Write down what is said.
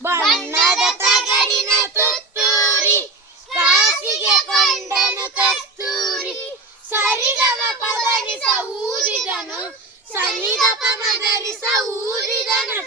ಬಣ್ಣದ ತಗಡಿನ ತುತ್ತೂರಿ ಕಾಸಿಗೆ ಕೊಂಡನು ಕಸ್ತೂರಿ ಸರಿಗಮ ಪದನಿಸ ಊದಿದನು ಸನಿದಪ ಮಗರಿಸ ಊದಿದನು